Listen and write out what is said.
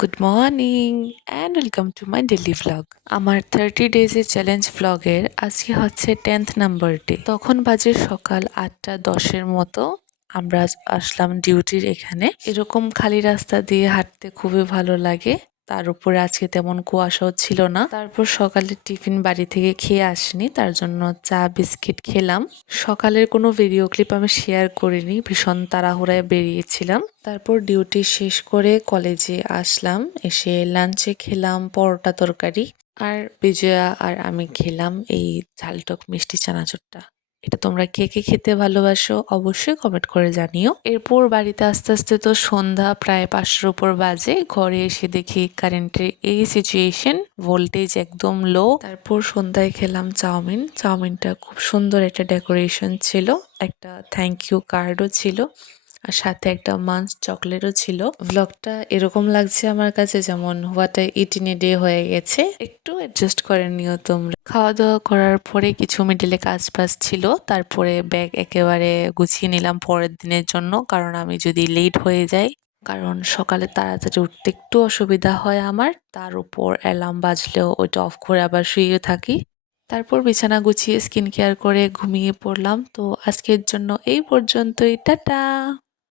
Good morning and welcome to my daily vlog. আমার 30 ডেজের challenge ভ্লগের আজকে হচ্ছে 10th নাম্বার ডে। তখন বাজে সকাল 8:10 মতো। আমরা আসলাম ডিউটির এখানে। এরকম খালি রাস্তা দিয়ে হাঁটতে খুবই ভালো লাগে। তার উপরে আজকে তেমন কুয়াশাও ছিল না। তারপর সকালে টিফিন বাড়ি থেকে খেয়ে আসিনি, তার জন্য চা বিস্কিট খেলাম। সকালের কোনো ভিডিও ক্লিপ আমি শেয়ার করিনি, ভীষণ তাড়াহুড়ায় বেরিয়েছিলাম। তারপর ডিউটি শেষ করে কলেজে আসলাম, এসে লাঞ্চে খেলাম পরোটা তরকারি, আর বিজয়া আর আমি খেলাম এই ঝালটক মিষ্টি চানাচুরটা। এটা তোমরা কে কে খেতে ভালোবাসো অবশ্যই কমেন্ট করে জানিও। এরপর বাড়িতে আস্তে আস্তে তো সন্ধ্যা প্রায় 5টার উপর বাজে। ঘরে এসে দেখি কারেন্টের এই সিচুয়েশন, ভোল্টেজ একদম লো। তারপর সন্ধ্যায় খেলাম চাউমিন। চাউমিনটা খুব সুন্দর একটা ডেকোরেশন ছিল, একটা থ্যাংক ইউ কার্ডও ছিল, আর সাথে একটা মাঞ্চ চকলেটও ছিল। ভ্লগটা এরকম লাগছে আমার কাছে যেমন what I it in a day হয়ে গেছে, একটু অ্যাডজাস্ট করে নিও তোমরা। খাওয়া দাওয়া করার পরে কিছু মিডিলে কাজ বাজ ছিল, তারপরে ব্যাগ একেবারে গুছিয়ে নিলাম পরের দিনের জন্য, কারণ আমি যদি লেট হয়ে যাই, কারণ সকালে তাড়াতাড়ি উঠতে একটু অসুবিধা হয় আমার। তার উপর অ্যালার্ম বাজলেও ওইটা অফ করে আবার শুয়ে থাকি। তারপর বিছানা গুছিয়ে স্কিন কেয়ার করে ঘুমিয়ে পড়লাম। তো আজকের জন্য এই পর্যন্তই, টাটা।